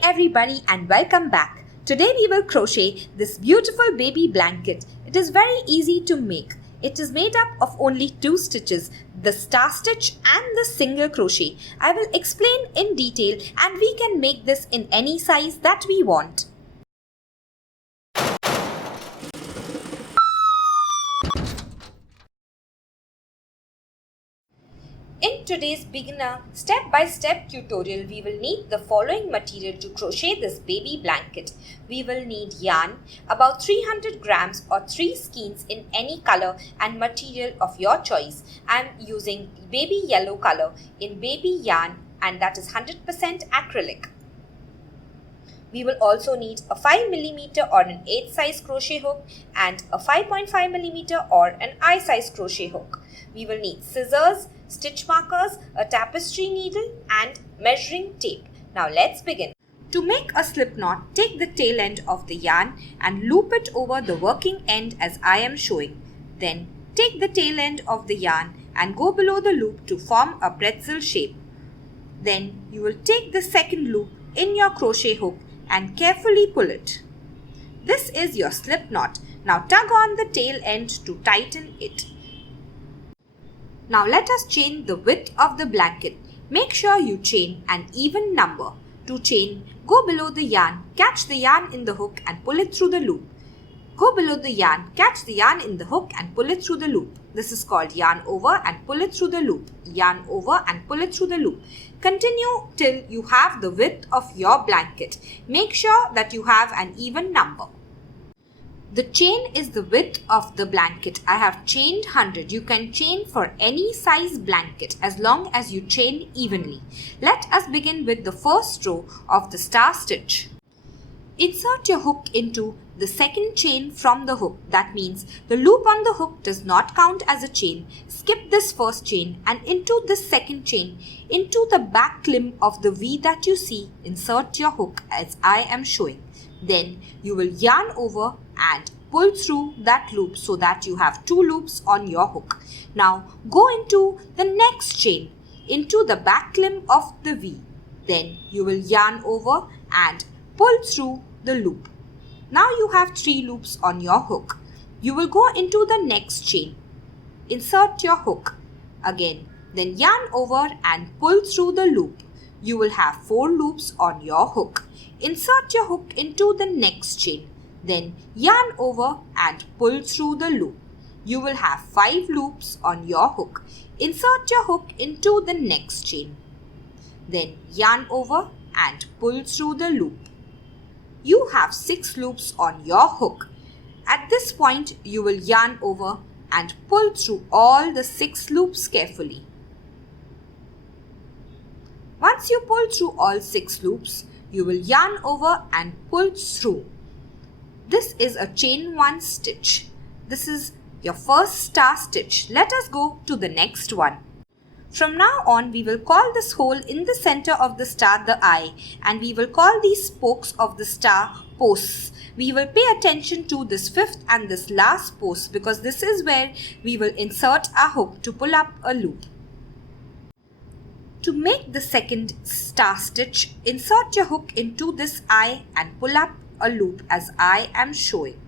Hi everybody and welcome back. Today we will crochet this beautiful baby blanket. It is very easy to make. It is made up of only 2 stitches, the star stitch and the single crochet. I will explain in detail and we can make this in any size that we want. In today's beginner step-by-step tutorial, we will need the following material to crochet this baby blanket. We will need yarn, about 300 grams or 3 skeins in any color and material of your choice. I am using baby yellow color in baby yarn and that is 100% acrylic. We will also need a 5mm or an 8 size crochet hook and a 5.5mm or an I size crochet hook. We will need scissors, stitch markers, a tapestry needle and measuring tape. Now let's begin. To make a slip knot, take the tail end of the yarn and loop it over the working end as I am showing. Then take the tail end of the yarn and go below the loop to form a pretzel shape. Then you will take the second loop in your crochet hook and carefully pull it. This is your slip knot. Now tug on the tail end to tighten it. Now let us chain the width of the blanket. Make sure you chain an even number. To chain, go below the yarn, catch the yarn in the hook and pull it through the loop. Go below the yarn, catch the yarn in the hook and pull it through the loop. This is called yarn over and pull it through the loop. Yarn over and pull it through the loop. Continue till you have the width of your blanket. Make sure that you have an even number. The chain is the width of the blanket. I have chained 100. You can chain for any size blanket as long as you chain evenly. Let us begin with the first row of the star stitch. Insert your hook into the second chain from the hook. That means the loop on the hook does not count as a chain. Skip this first chain and into the second chain. Into the back limb of the V that you see, insert your hook as I am showing. Then you will yarn over and pull through that loop so that you have 2 loops on your hook. Now go into the next chain, into the back limb of the V. Then you will yarn over and pull through the loop. Now you have 3 loops on your hook. You will go into the next chain. Insert your hook. Again, then yarn over and pull through the loop. You will have 4 loops on your hook. Insert your hook into the next chain. Then yarn over and pull through the loop. You will have 5 loops on your hook. Insert your hook into the next chain. Then yarn over and pull through the loop. You have 6 loops on your hook. At this point, you will yarn over and pull through all the 6 loops carefully. Once you pull through all 6 loops, you will yarn over and pull through. This is a chain 1 stitch. This is your first star stitch. Let us go to the next one. From now on, we will call this hole in the center of the star the eye, and we will call these spokes of the star posts. We will pay attention to this 5th and this last post because this is where we will insert our hook to pull up a loop. To make the second star stitch, insert your hook into this eye and pull up a loop as I am showing.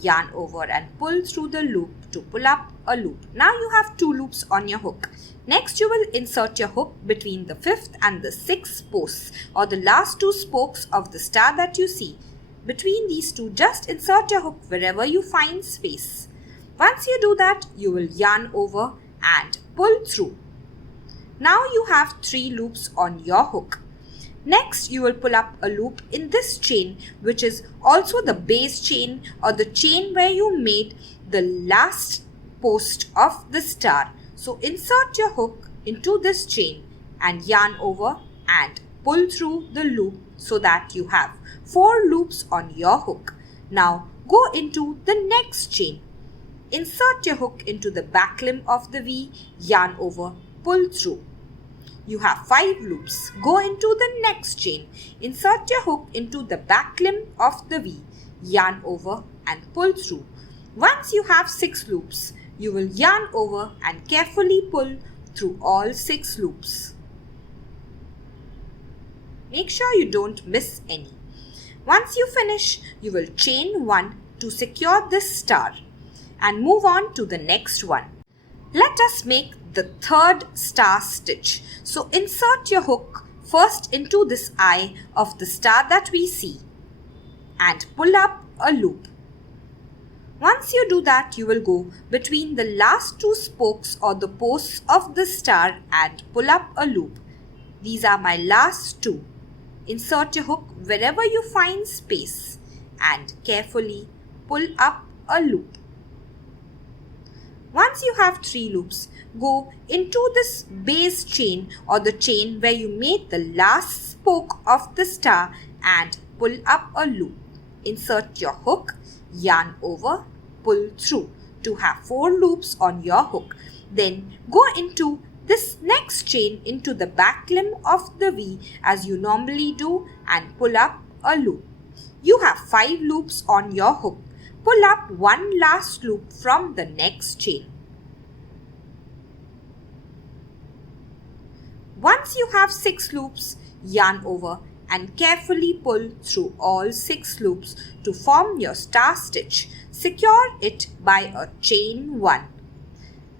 Yarn over and pull through the loop to pull up a loop. Now you have 2 loops on your hook. Next you will insert your hook between the 5th and the 6th posts or the last 2 spokes of the star that you see. Between these 2, just insert your hook wherever you find space. Once you do that, you will yarn over and pull through. Now you have 3 loops on your hook. Next, you will pull up a loop in this chain, which is also the base chain or the chain where you made the last post of the star. So insert your hook into this chain and yarn over and pull through the loop so that you have 4 loops on your hook. Now go into the next chain. Insert your hook into the back limb of the V, yarn over, pull through. You have 5 loops. Go into the next chain. Insert your hook into the back limb of the V, yarn over and pull through. Once you have 6 loops, you will yarn over and carefully pull through all 6 loops. Make sure you don't miss any. Once you finish, you will chain 1 to secure this star and move on to the next one. Let us make the third star stitch. So insert your hook first into this eye of the star that we see and pull up a loop. Once you do that, you will go between the last 2 spokes or the posts of the star and pull up a loop. These are my last 2. Insert your hook wherever you find space and carefully pull up a loop. Once you have 3 loops, go into this base chain or the chain where you made the last spoke of the star and pull up a loop. Insert your hook, yarn over, pull through to have 4 loops on your hook. Then go into this next chain into the back limb of the V as you normally do and pull up a loop. You have 5 loops on your hook. Pull up 1 last loop from the next chain. Once you have 6 loops, yarn over and carefully pull through all 6 loops to form your star stitch. Secure it by a chain 1.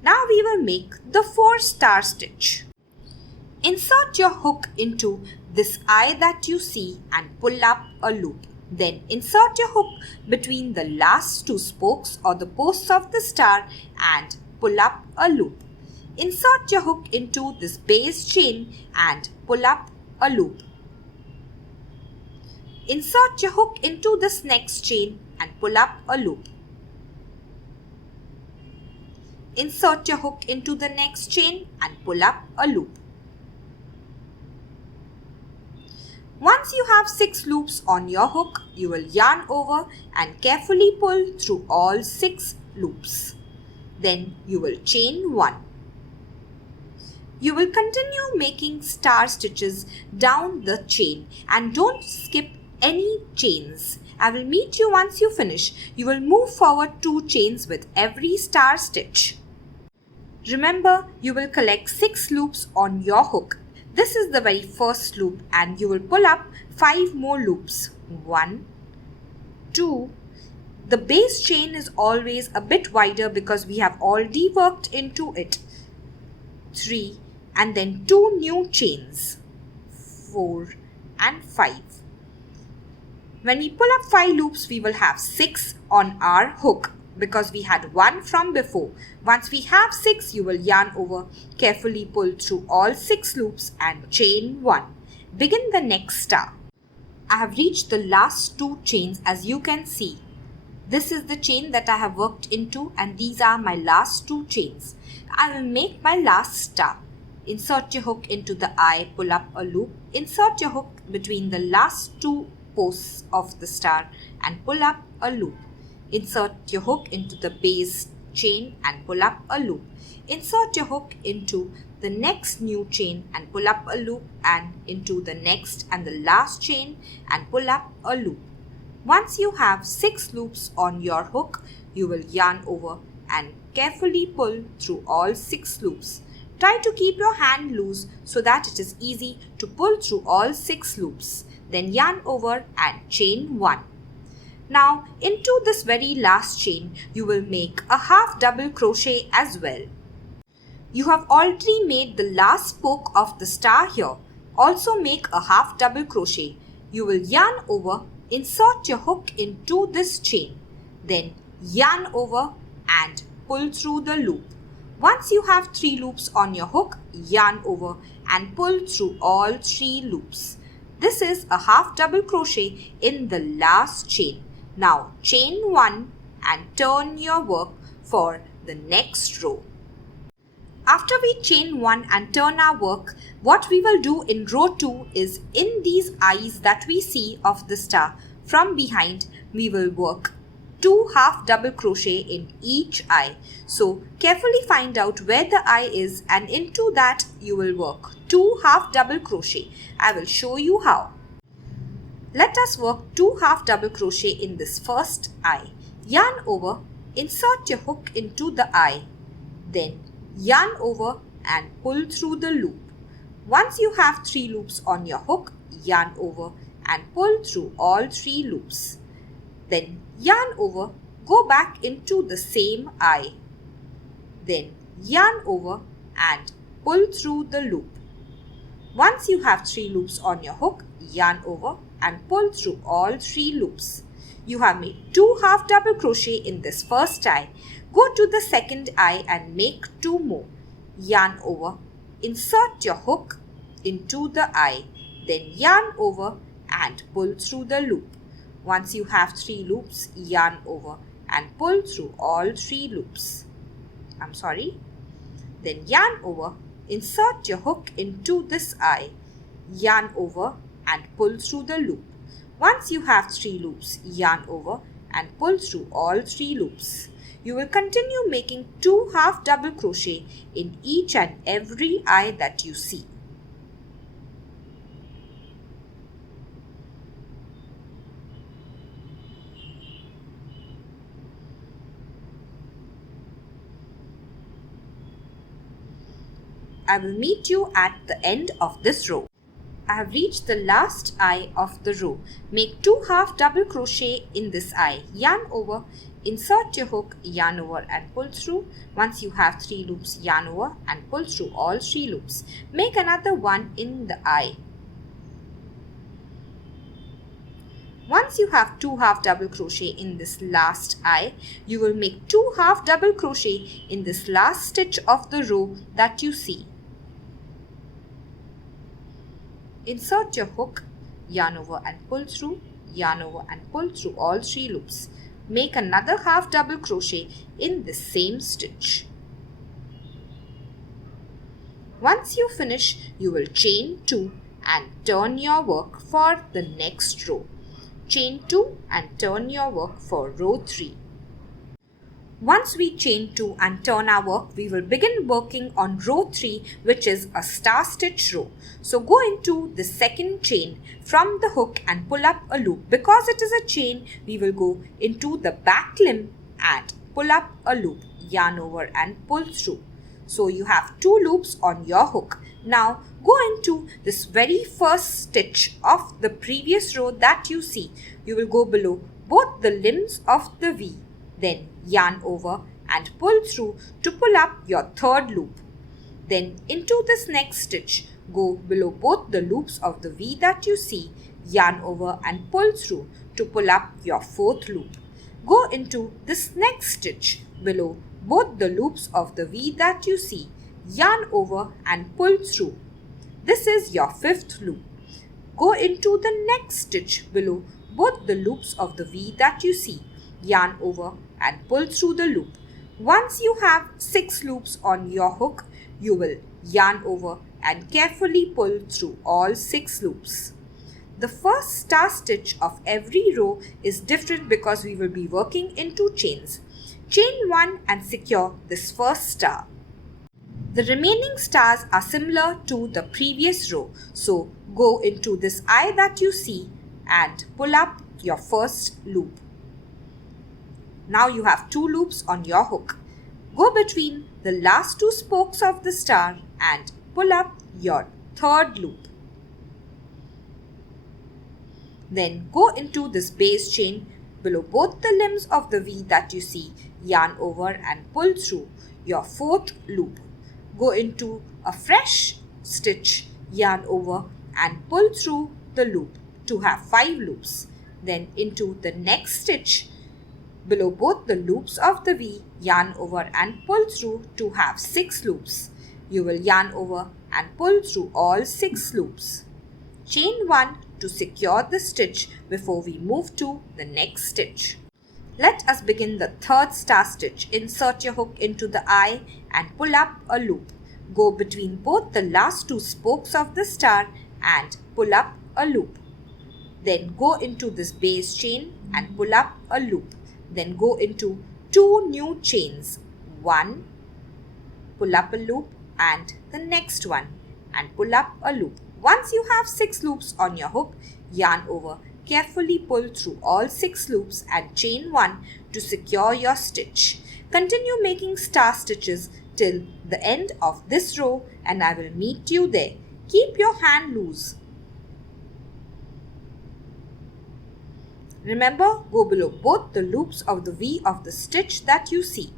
Now we will make the 4 star stitch. Insert your hook into this eye that you see and pull up a loop. Then insert your hook between the last 2 spokes or the posts of the star and pull up a loop. Insert your hook into this base chain and pull up a loop. Insert your hook into this next chain and pull up a loop. Insert your hook into the next chain and pull up a loop. Once you have 6 loops on your hook, you will yarn over and carefully pull through all 6 loops. Then you will chain 1. You will continue making star stitches down the chain and don't skip any chains. I will meet you once you finish. You will move forward 2 chains with every star stitch. Remember, you will collect 6 loops on your hook. This is the very first loop and you will pull up 5 more loops. 1, 2. The base chain is always a bit wider because we have already worked into it. 3 and then 2 new chains. 4 and 5. When we pull up 5 loops, we will have 6 on our hook because we had 1 from before. Once we have 6, you will yarn over, carefully pull through all 6 loops and chain 1. Begin the next star. I have reached the last 2 chains as you can see. This is the chain that I have worked into and these are my last 2 chains. I will make my last star. Insert your hook into the eye, pull up a loop. Insert your hook between the last 2 posts of the star and pull up a loop. Insert your hook into the base chain and pull up a loop. Insert your hook into the next new chain and pull up a loop and into the next and the last chain and pull up a loop. Once you have 6 loops on your hook, you will yarn over and carefully pull through all 6 loops. Try to keep your hand loose so that it is easy to pull through all 6 loops. Then yarn over and chain 1. Now into this very last chain, you will make a half double crochet as well. You have already made the last spoke of the star here. Also make a half double crochet. You will yarn over, insert your hook into this chain. Then yarn over and pull through the loop. Once you have 3 loops on your hook, yarn over and pull through all 3 loops. This is a half double crochet in the last chain. Now chain 1 and turn your work for the next row. After we chain 1 and turn our work, what we will do in row 2 is in these eyes that we see of the star from behind, we will work 2 half double crochet in each eye. So carefully find out where the eye is and into that you will work 2 half double crochet. I will show you how. Let us work 2 half double crochet in this first eye. Yarn over, insert your hook into the eye. Then yarn over and pull through the loop. Once you have 3 loops on your hook, yarn over and pull through all 3 loops. Then yarn over, go back into the same eye. Then yarn over and pull through the loop. Once you have 3 loops on your hook, yarn over and pull through all 3 loops. You have made 2 half double crochet in this first eye. Go to the second eye and make 2 more. Yarn over, insert your hook into the eye, then yarn over and pull through the loop. Once you have 3 loops, yarn over and pull through all 3 loops. Then yarn over, insert your hook into this eye, yarn over and pull through the loop. Once you have 3 loops, yarn over and pull through all 3 loops. You will continue making 2 half double crochet in each and every eye that you see. I will meet you at the end of this row. I have reached the last eye of the row. Make 2 half double crochet in this eye. Yarn over, insert your hook, yarn over and pull through. Once you have 3 loops, yarn over and pull through all 3 loops. Make another one in the eye. Once you have 2 half double crochet in this last eye, you will make 2 half double crochet in this last stitch of the row that you see. Insert your hook, yarn over and pull through, yarn over and pull through all 3 loops. Make another half double crochet in the same stitch. Once you finish, you will chain 2 and turn your work for the next row. Chain 2 and turn your work for row 3. Once we chain 2 and turn our work, we will begin working on row 3, which is a star stitch row. So go into the second chain from the hook and pull up a loop. Because it is a chain, we will go into the back limb and pull up a loop, yarn over and pull through. So you have 2 loops on your hook. Now go into this very first stitch of the previous row that you see. You will go below both the limbs of the V. Then yarn over and pull through to pull up your 3rd loop. Then into this next stitch, go below both the loops of the V that you see, yarn over and pull through to pull up your 4th loop. Go into this next stitch below both the loops of the V that you see, yarn over and pull through. This is your 5th loop. Go into the next stitch below both the loops of the V that you see, yarn over and pull through the loop. Once you have 6 loops on your hook, you will yarn over and carefully pull through all 6 loops. The first star stitch of every row is different because we will be working in 2 chains. Chain 1 and secure this first star. The remaining stars are similar to the previous row. So go into this eye that you see and pull up your first loop. Now you have 2 loops on your hook. Go between the last 2 spokes of the star and pull up your 3rd loop. Then go into this base chain below both the limbs of the V that you see, yarn over and pull through your 4th loop. Go into a fresh stitch, yarn over and pull through the loop to have 5 loops. Then into the next stitch below both the loops of the V, yarn over and pull through to have 6 loops. You will yarn over and pull through all 6 loops. Chain 1 to secure the stitch before we move to the next stitch. Let us begin the 3rd star stitch. Insert your hook into the eye and pull up a loop. Go between both the last 2 spokes of the star and pull up a loop. Then go into this base chain and pull up a loop. Then go into 2 new chains. 1, pull up a loop and the next one and pull up a loop. Once you have 6 loops on your hook, yarn over, carefully pull through all 6 loops and chain 1 to secure your stitch. Continue making star stitches till the end of this row and I will meet you there. Keep your hand loose. Remember, go below both the loops of the V of the stitch that you see.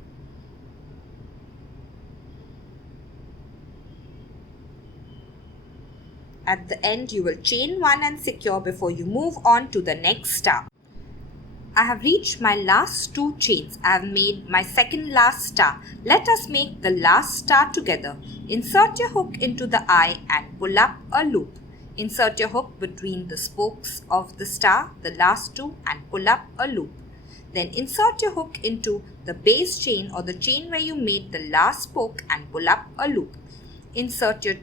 At the end, you will chain 1 and secure before you move on to the next star. I have reached my last 2 chains. I have made my second last star. Let us make the last star together. Insert your hook into the eye and pull up a loop. Insert your hook between the spokes of the star, the last 2, and pull up a loop. Then insert your hook into the base chain or the chain where you made the last spoke and pull up a loop. Insert your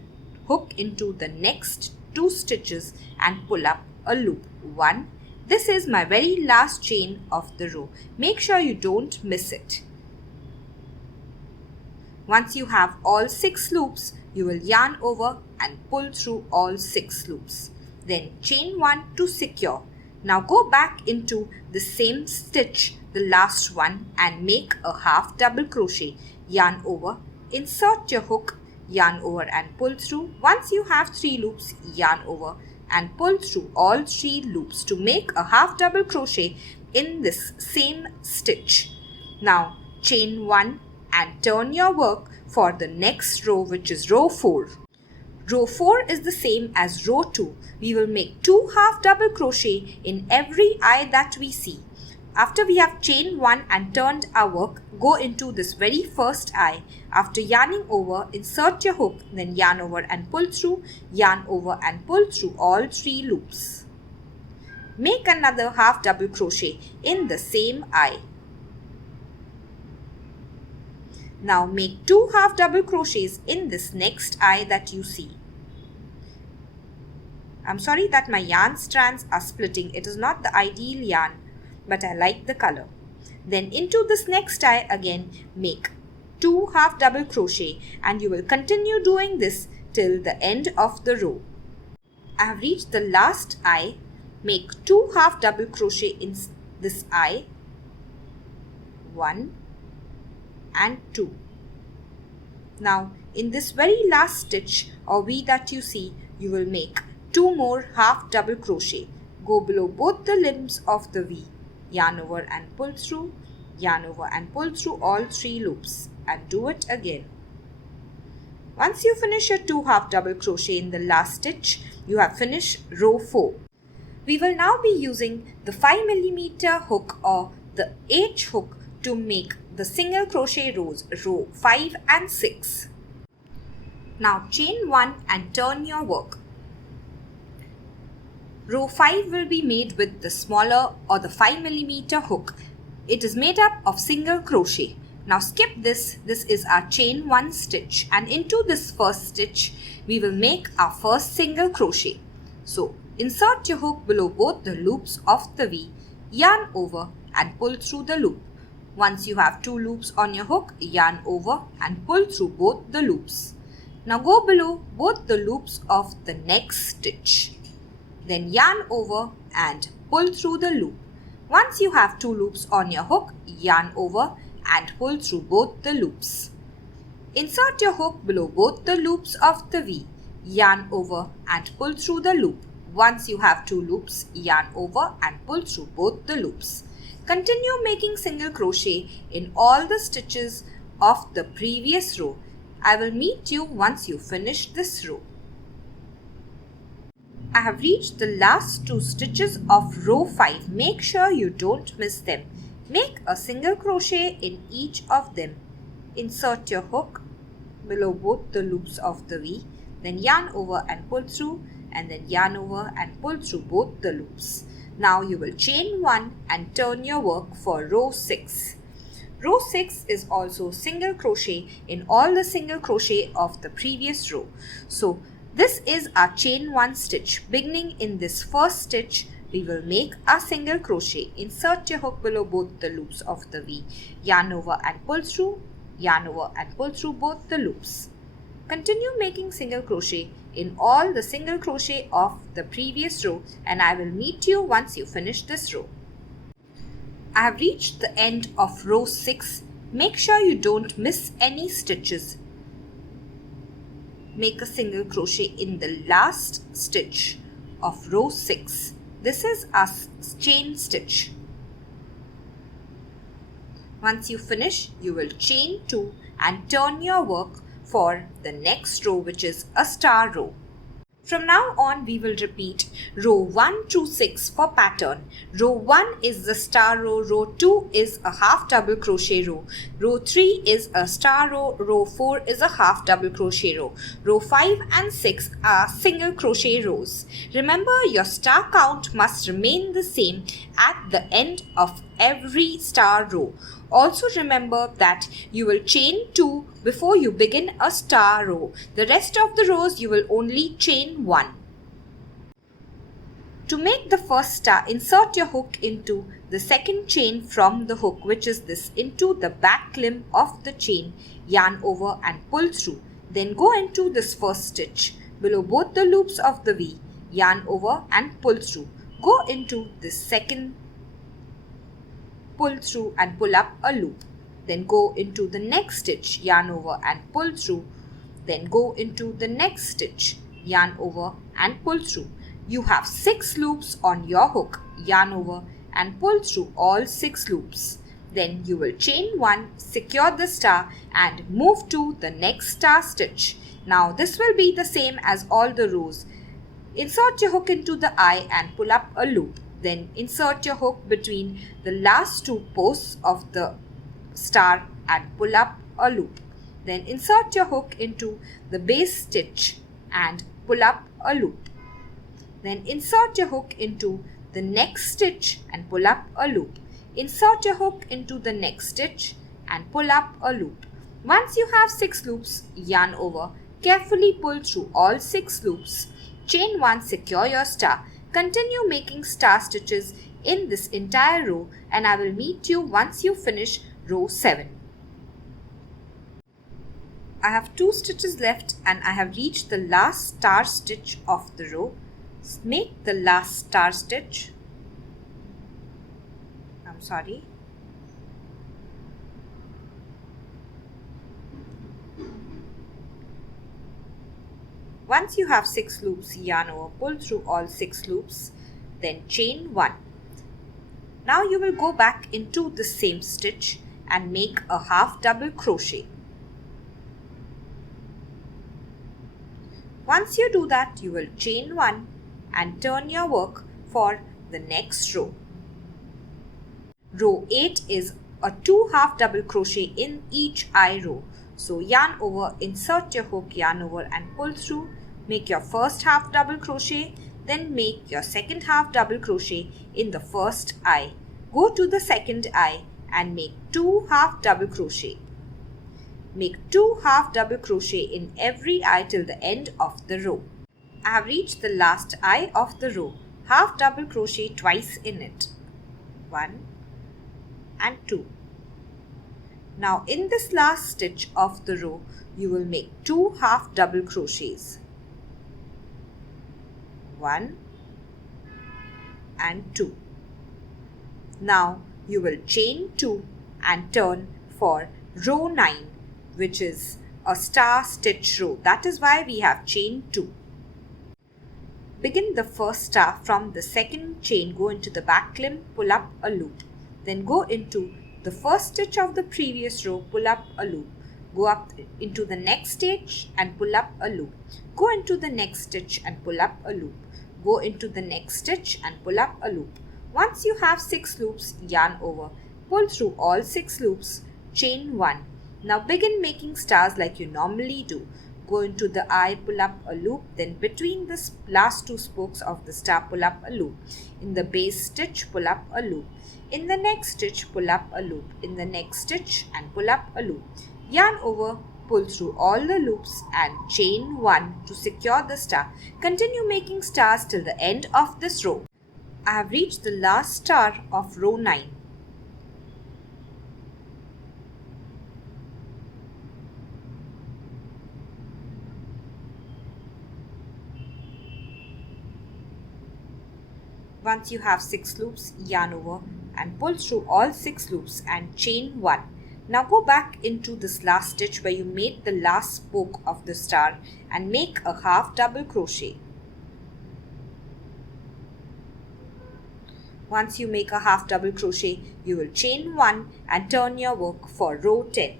hook into the next 2 stitches and pull up a loop. 1. This is my very last chain of the row. Make sure you don't miss it. Once you have all 6 loops, you will yarn over and pull through all 6 loops. Then chain 1 to secure. Now go back into the same stitch, the last one, and make a half double crochet. Yarn over, insert your hook, yarn over and pull through. Once you have 3 loops, yarn over and pull through all 3 loops to make a half double crochet in this same stitch. Now chain 1 and turn your work for the next row, which is row 4. Row 4 is the same as row 2. We will make 2 half double crochet in every eye that we see. After we have chained 1 and turned our work, go into this very first eye. After yarning over, insert your hook, then yarn over and pull through, yarn over and pull through all 3 loops. Make another half double crochet in the same eye. Now make 2 half double crochets in this next eye that you see. I'm sorry that my yarn strands are splitting. It is not the ideal yarn, but I like the color. Then into this next eye again, make 2 half double crochet, and you will continue doing this till the end of the row. I have reached the last eye. Make 2 half double crochet in this eye, 1 and 2. Now in this very last stitch or V that you see, you will make 2 more half double crochet. Go below both the limbs of the V, yarn over and pull through, yarn over and pull through all 3 loops, and do it again. Once you finish your 2 half double crochet in the last stitch, you have finished row 4. We will now be using the 5mm hook or the H hook to make the single crochet rows, row 5 and 6. Now chain 1 and turn your work. Row 5 will be made with the smaller or the 5mm hook. It is made up of single crochet. Now skip this. This is our chain 1 stitch, and into this first stitch we will make our first single crochet. So insert your hook below both the loops of the V, yarn over and pull through the loop. Once you have 2 loops on your hook, yarn over and pull through both the loops. Now go below both the loops of the next stitch. Then yarn over and pull through the loop. Once you have 2 loops on your hook, yarn over and pull through both the loops. Insert your hook below both the loops of the V, yarn over and pull through the loop. Once you have 2 loops, yarn over and pull through both the loops. Continue making single crochet in all the stitches of the previous row. I will meet you once you finish this row. I have reached the last 2 stitches of row 5. Make sure you don't miss them. Make a single crochet in each of them. Insert your hook below both the loops of the V, then yarn over and pull through, and then yarn over and pull through both the loops. Now you will chain 1 and turn your work for row 6. Row 6 is also single crochet in all the single crochet of the previous row. So this is our chain 1 stitch. Beginning in this first stitch, we will make a single crochet. Insert your hook below both the loops of the V, yarn over and pull through, yarn over and pull through both the loops. Continue making single crochet in all the single crochet of the previous row, and I will meet you once you finish this row. I have reached the end of row 6. Make sure you don't miss any stitches. Make a single crochet in the last stitch of row 6. This is a chain stitch. Once you finish, you will chain 2 and turn your work for the next row, which is a star row. From now on, we will repeat row 1 to 6 for pattern. Row 1 is the star row, row 2 is a half double crochet row, row 3 is a star row, row 4 is a half double crochet row, row 5 and 6 are single crochet rows. Remember, your star count must remain the same at the end of every star row. Also remember that you will chain 2 before you begin a star row. The rest of the rows you will only chain 1. To make the first star, insert your hook into the second chain from the hook, which is this, into the back limb of the chain, yarn over and pull through. Then go into this first stitch below both the loops of the V, yarn over and pull through. Go into the second, pull through and pull up a loop. Then go into the next stitch, yarn over and pull through. Then go into the next stitch, yarn over and pull through. You have 6 loops on your hook, yarn over and pull through all 6 loops. Then you will chain 1, secure the star and move to the next star stitch. Now this will be the same as all the rows. Insert your hook into the eye and pull up a loop. Then insert your hook between the last 2 posts of the star and pull up a loop. Then insert your hook into the base stitch and pull up a loop. Then insert your hook into the next stitch and pull up a loop. Insert your hook into the next stitch and pull up a loop. Once you have 6 loops, yarn over, carefully pull through all 6 loops. Chain 1, secure your star. Continue making star stitches in this entire row and I will meet you once you finish row 7. I have 2 stitches left and I have reached the last star stitch of the row. Make the last star stitch. Once you have 6 loops, yarn over, pull through all 6 loops, then chain 1. Now you will go back into the same stitch and make a half double crochet. Once you do that, you will chain 1 and turn your work for the next row. Row 8 is a 2 half double crochet in each eye row. So yarn over, insert your hook, yarn over and pull through. Make your first half double crochet, then make your second half double crochet in the first eye. Go to the second eye and make 2 half double crochet. Make 2 half double crochet in every eye till the end of the row. I have reached the last eye of the row. Half double crochet twice in it. 1 and 2. Now in this last stitch of the row, you will make 2 half double crochets. 1 and 2. Now you will chain 2 and turn for row 9, which is a star stitch row. That is why we have chained 2. Begin the first star from the second chain, go into the back limb, pull up a loop. Then go into the first stitch of the previous row, pull up a loop. Go up into the next stitch and pull up a loop. Go into the next stitch and pull up a loop. Go into the next stitch and pull up a loop. Once you have 6 loops, yarn over. Pull through all 6 loops, chain 1. Now begin making stars like you normally do. Go into the eye, pull up a loop, then between the last 2 spokes of the star, pull up a loop. In the base stitch, pull up a loop. In the next stitch, pull up a loop. In the next stitch and pull up a loop. Yarn over, pull through all the loops and chain 1 to secure the star. Continue making stars till the end of this row. I have reached the last star of row 9. Once you have 6 loops, yarn over and pull through all 6 loops and chain 1. Now go back into this last stitch where you made the last spoke of the star and make a half double crochet. Once you make a half double crochet, you will chain 1 and turn your work for row 10.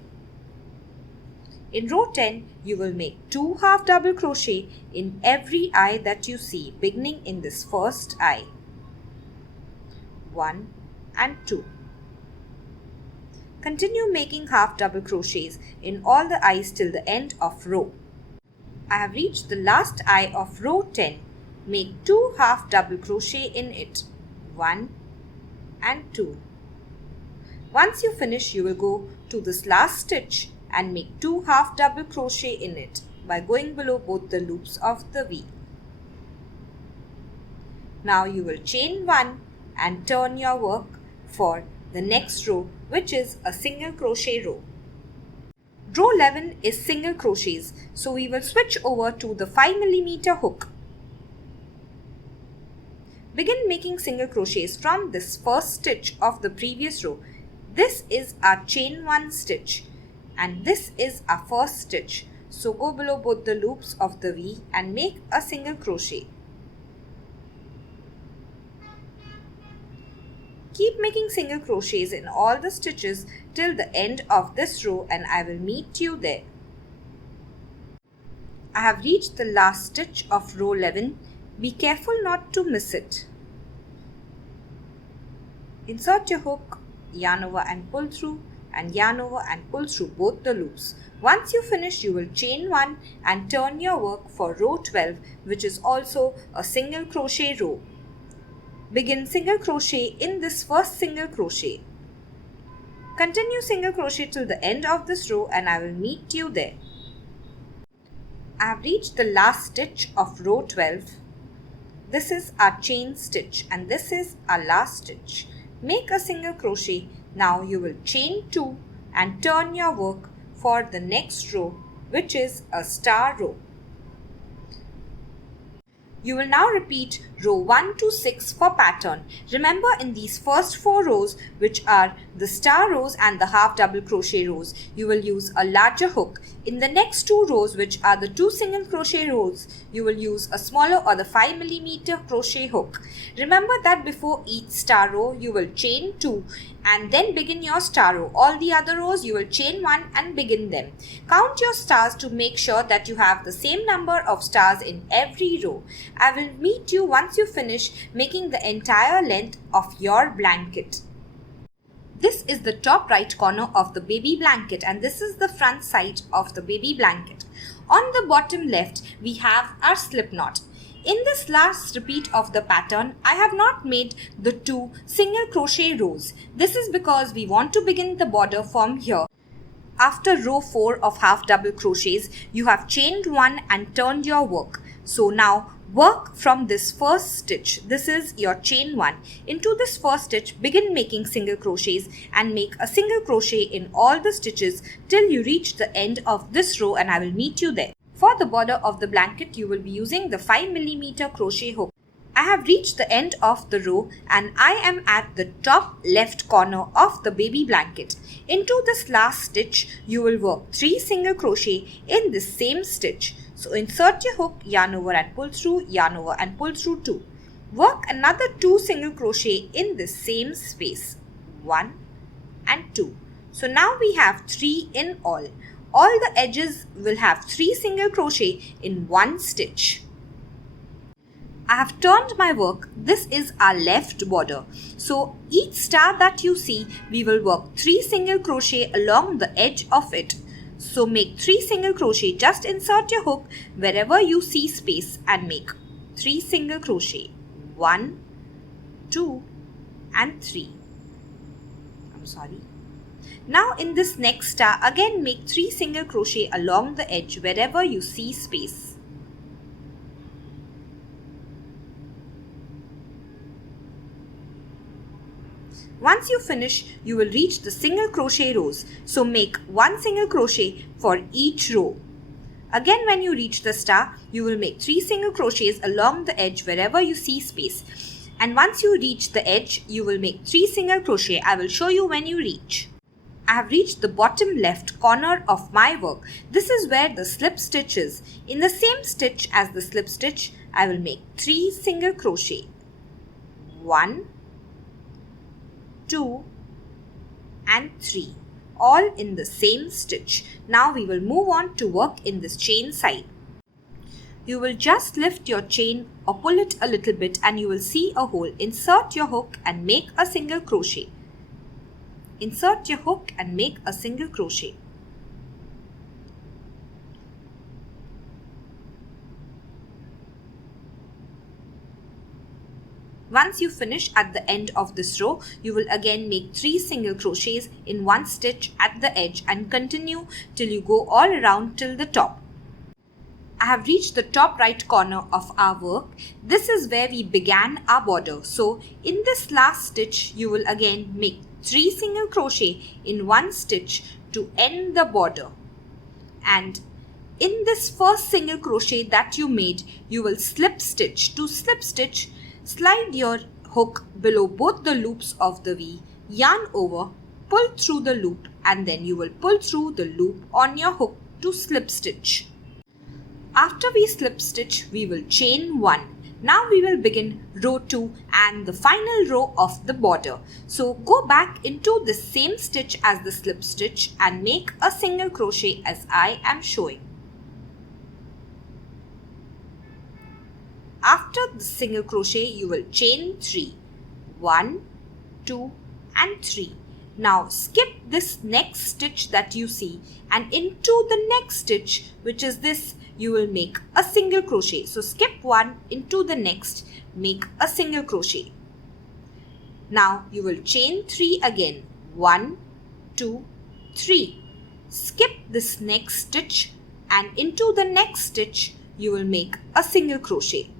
In row 10, you will make 2 half double crochet in every eye that you see, beginning in this first eye. 1 and 2. Continue making half double crochets in all the eyes till the end of row. I have reached the last eye of row 10. Make 2 half double crochet in it. 1 and 2. Once you finish, you will go to this last stitch and make 2 half double crochet in it by going below both the loops of the V. Now you will chain 1 and turn your work for the next row, which is a single crochet row. Row 11 is single crochets, so we will switch over to the 5mm hook. Begin making single crochets from this first stitch of the previous row. This is our chain 1 stitch and this is our first stitch. So go below both the loops of the V and make a single crochet. Keep making single crochets in all the stitches till the end of this row and I will meet you there. I have reached the last stitch of row 11. Be careful not to miss it. Insert your hook, yarn over and pull through, and yarn over and pull through both the loops. Once you finish, you will chain 1 and turn your work for row 12, which is also a single crochet row. Begin single crochet in this first single crochet. Continue single crochet till the end of this row and I will meet you there. I have reached the last stitch of row 12. This is our chain stitch and this is our last stitch. Make a single crochet. Now you will chain 2 and turn your work for the next row, which is a star row. You will now repeat row 1 to 6 for pattern. Remember, in these first 4 rows, which are the star rows and the half double crochet rows, you will use a larger hook. In the next 2 rows, which are the 2 single crochet rows, you will use a smaller or the 5mm crochet hook. Remember that before each star row, you will chain 2 and then begin your star row. All the other rows, you will chain 1 and begin them. Count your stars to make sure that you have the same number of stars in every row. I will meet you once you finish making the entire length of your blanket. This is the top right corner of the baby blanket and this is the front side of the baby blanket. On the bottom left, we have our slip knot. In this last repeat of the pattern, I have not made the 2 single crochet rows. This is because we want to begin the border from here. After row 4 of half double crochets, you have chained 1 and turned your work. So now work from this first stitch. This is your chain 1. Into this first stitch, begin making single crochets and make a single crochet in all the stitches till you reach the end of this row and I will meet you there. For the border of the blanket, you will be using the 5mm crochet hook. I have reached the end of the row and I am at the top left corner of the baby blanket. Into this last stitch, you will work 3 single crochet in this same stitch. So insert your hook, yarn over and pull through, yarn over and pull through 2. Work another 2 single crochet in the same space. 1 and 2. So now we have 3 in all. All the edges will have 3 single crochet in one stitch. I have turned my work. This is our left border. So each star that you see, we will work 3 single crochet along the edge of it. So make 3 single crochet. Just insert your hook wherever you see space and make 3 single crochet. 1, 2 and 3. Now in this next star, again make 3 single crochet along the edge wherever you see space. Once you finish, you will reach the single crochet rows. So make 1 single crochet for each row. Again, when you reach the star, you will make 3 single crochets along the edge wherever you see space. And once you reach the edge, you will make 3 single crochet. I will show you when you reach. I have reached the bottom left corner of my work. This is where the slip stitch is. In the same stitch as the slip stitch, I will make 3 single crochet. 1, 2 and 3, all in the same stitch. Now we will move on to work in this chain side. You will just lift your chain or pull it a little bit and you will see a hole. Insert your hook and make a single crochet. Insert your hook and make a single crochet. Once you finish at the end of this row, you will again make 3 single crochets in one stitch at the edge and continue till you go all around till the top. I have reached the top right corner of our work. This is where we began our border. So in this last stitch, you will again make 3 single crochet in one stitch to end the border. And in this first single crochet that you made, you will slip stitch. To slip stitch, slide your hook below both the loops of the V, yarn over, pull through the loop, and then you will pull through the loop on your hook to slip stitch. After we slip stitch, we will chain 1. Now we will begin row 2 and the final row of the border. So go back into the same stitch as the slip stitch and make a single crochet as I am showing. After the single crochet, you will chain 3. 1, 2 and 3. Now skip this next stitch that you see and into the next stitch, which is this, you will make a single crochet. So skip 1 into the next, make a single crochet. Now you will chain 3 again. 1, 2, 3. Skip this next stitch and into the next stitch, you will make a single crochet.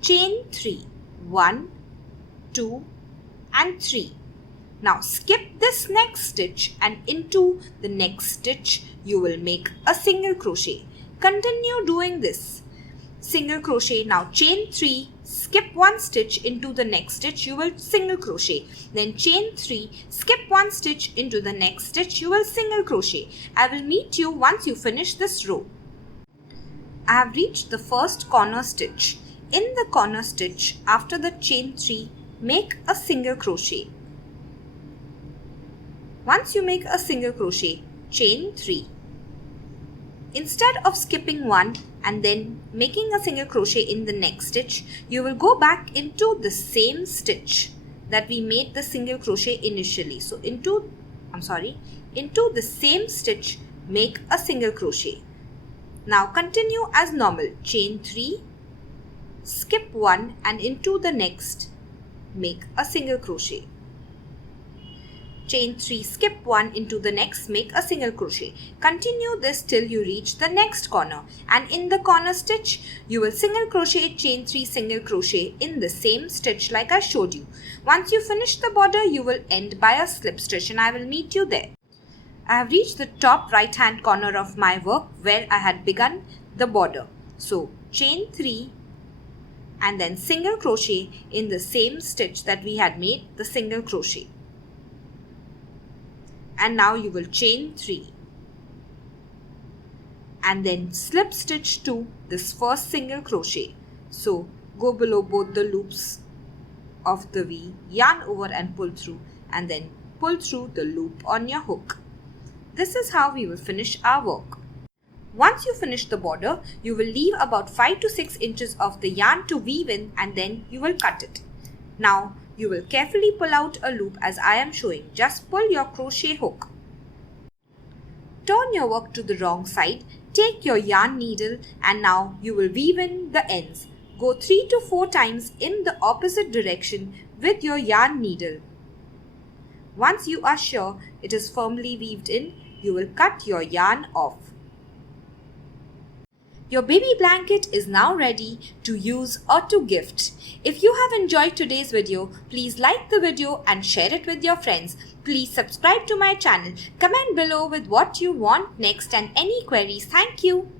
Chain 3. 1, 2 and 3. Now skip this next stitch and into the next stitch you will make a single crochet. Continue doing this. Single crochet. Now chain 3, skip 1 stitch into the next stitch, you will single crochet. Then chain 3, skip 1 stitch into the next stitch, you will single crochet. I will meet you once you finish this row. I have reached the first corner stitch. In the corner stitch, after the chain 3, make a single crochet. Once you make a single crochet, chain 3. Instead of skipping 1 and then making a single crochet in the next stitch, you will go back into the same stitch that we made the single crochet initially. So into the same stitch, make a single crochet. Now continue as normal. Chain 3, skip 1 and into the next, make a single crochet. Chain 3, skip 1 into the next, make a single crochet. Continue this till you reach the next corner, and in the corner stitch you will single crochet, chain 3, single crochet in the same stitch like I showed you. Once you finish the border, you will end by a slip stitch and I will meet you there. I have reached the top right hand corner of my work where I had begun the border. So chain 3 and then single crochet in the same stitch that we had made the single crochet. And now you will chain 3 and then slip stitch to this first single crochet. So go below both the loops of the V, yarn over and pull through, and then pull through the loop on your hook. This is how we will finish our work. Once you finish the border, you will leave about 5 to 6 inches of the yarn to weave in, and then you will cut it. Now you will carefully pull out a loop as I am showing. Just pull your crochet hook. Turn your work to the wrong side. Take your yarn needle and now you will weave in the ends. Go 3 to 4 times in the opposite direction with your yarn needle. Once you are sure it is firmly weaved in, you will cut your yarn off. Your baby blanket is now ready to use or to gift. If you have enjoyed today's video, please like the video and share it with your friends. Please subscribe to my channel. Comment below with what you want next and any queries. Thank you.